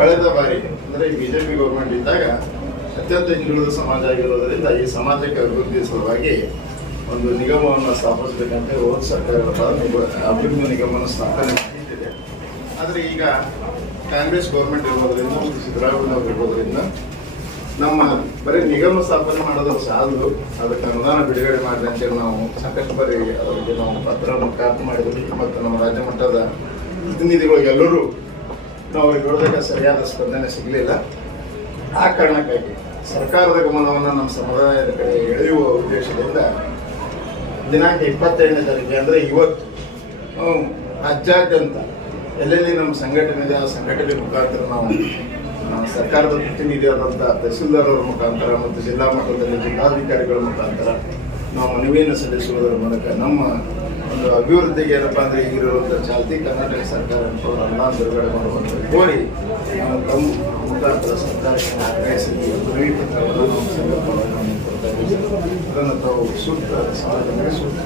ಕಳೆದ ಬಾರಿ ಅಂದರೆ ಬಿಜೆಪಿ ಗೌರ್ಮೆಂಟ್ ಇದ್ದಾಗ ಅತ್ಯಂತ ಹಿಂದುಳಿದ ಸಮಾಜ ಆಗಿರೋದರಿಂದ ಈ ಸಮಾಜಕ್ಕೆ ಅಭಿವೃದ್ಧಿ ಸಲುವಾಗಿ ಒಂದು ನಿಗಮವನ್ನು ಸ್ಥಾಪಿಸಬೇಕಂತ ಹೋದ ಸರ್ಕಾರ ಅಭಿವೃದ್ಧಿ ನಿಗಮವನ್ನು ಸ್ಥಾಪನೆ ಮಾಡಿದೆ. ಆದರೆ ಈಗ ಕಾಂಗ್ರೆಸ್ ಗೌರ್ಮೆಂಟ್ ಇರೋದರಿಂದ ಮತ್ತು ಸಿದ್ದರಾಮಯ್ಯ ಅವರು ಇರೋದರಿಂದ ನಮ್ಮ ಬರೀ ನಿಗಮ ಸ್ಥಾಪನೆ ಮಾಡೋದ್ರ ಸಾಲದು, ಅದಕ್ಕೆ ಅನುದಾನ ಬಿಡುಗಡೆ ಮಾಡಿದೆ ಅಂತೇಳಿ ನಾವು ಸಾಕಷ್ಟು ಬಾರಿ ಅವರಿಗೆ ನಾವು ಪತ್ರ ಮುಖಾಂತರ ಮಾಡಿದ್ವಿ. ಮತ್ತು ನಮ್ಮ ರಾಜ್ಯ ಮಟ್ಟದ ಪ್ರತಿನಿಧಿಗಳಿಗೆಲ್ಲರೂ ನಾವು ಅವ್ರಿಗೆ ನೋಡಿದಾಗ ಸರಿಯಾದ ಸ್ಪಂದನೆ ಸಿಗಲಿಲ್ಲ. ಆ ಕಾರಣಕ್ಕಾಗಿ ಸರ್ಕಾರದ ಗಮನವನ್ನು ನಮ್ಮ ಸಮುದಾಯದ ಕಡೆ ಎಳೆಯುವ ಉದ್ದೇಶದಿಂದ ದಿನಾಂಕ 27ನೇ ತಾರೀಕಿಗೆ ಅಂದರೆ ಇವತ್ತು ರಾಜ್ಯಾದ್ಯಂತ ಎಲ್ಲೆಲ್ಲಿ ನಮ್ಮ ಸಂಘಟನೆ ಇದೆ ಆ ಸಂಘಟನೆ ಮುಖಾಂತರ ನಾವು ಸರ್ಕಾರದ ಪ್ರತಿನಿಧಿಯಾದಂಥ ತಹಸೀಲ್ದಾರ್ ಅವರ ಮುಖಾಂತರ ಮತ್ತು ಜಿಲ್ಲಾ ಮಟ್ಟದಲ್ಲಿ ಜಿಲ್ಲಾಧಿಕಾರಿಗಳ ಮುಖಾಂತರ ನಾವು ಮನವಿಯನ್ನು ಸಲ್ಲಿಸುವುದರ ಮೂಲಕ ನಮ್ಮ ಒಂದು ಅಭಿವೃದ್ಧಿಗೆ ಏನಪ್ಪ ಅಂದರೆ ಈಗಿರುವಂಥ ಚಾಲ್ತಿ ಕರ್ನಾಟಕ ಸರ್ಕಾರ ಅನುದಾನ ಬಿಡುಗಡೆ ಮಾಡುವಂಥ ಕೋರಿ ನಾವು ತಮ್ಮ ಮುಖಾಂತರ ಸರ್ಕಾರಕ್ಕೆ ಆಗ್ರಹಿಸಿ ಮನವಿ ಪತ್ರವನ್ನು ನಾವು ಸಂದರ್ಭವಾಗಿ ನಾವು ಕೊಡ್ತಾ ಇದ್ದೀವಿ. ಅದನ್ನು ತಾವು ಸೂಕ್ತ ಸಮಾಜಕ್ಕೆ ಸೂಕ್ತ